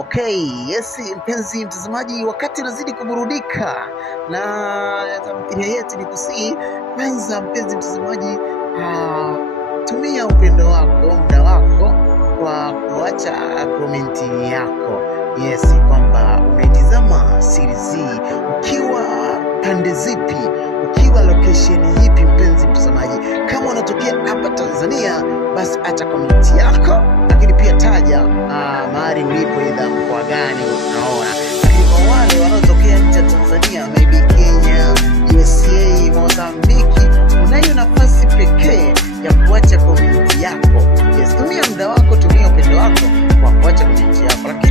Okay, yes mpenzi mtazamaji, wakati unazidi kuburudika na tamthilia yetu, ni kusii kwanza mpenzi mtazamaji, tumia upendo wako, muda wako kwa kuacha komenti yako. Yes, kwamba unaitizama series hii ukiwa pande zipi, ukiwa location ipi mpenzi mtazamaji. Kama unatokea hapa Tanzania, basi acha komenti yako, lakini pia taja mahali ulipo, idha mkoa gani unaona. Lakini kwa wale wanaotokea nje ya Tanzania, maybe Kenya, USA, Mozambiki, unayo nafasi pekee ya kuacha komenti yako. Yes, tumia muda wako, tumia upendo wako kwa kuacha komenti yako. Lakini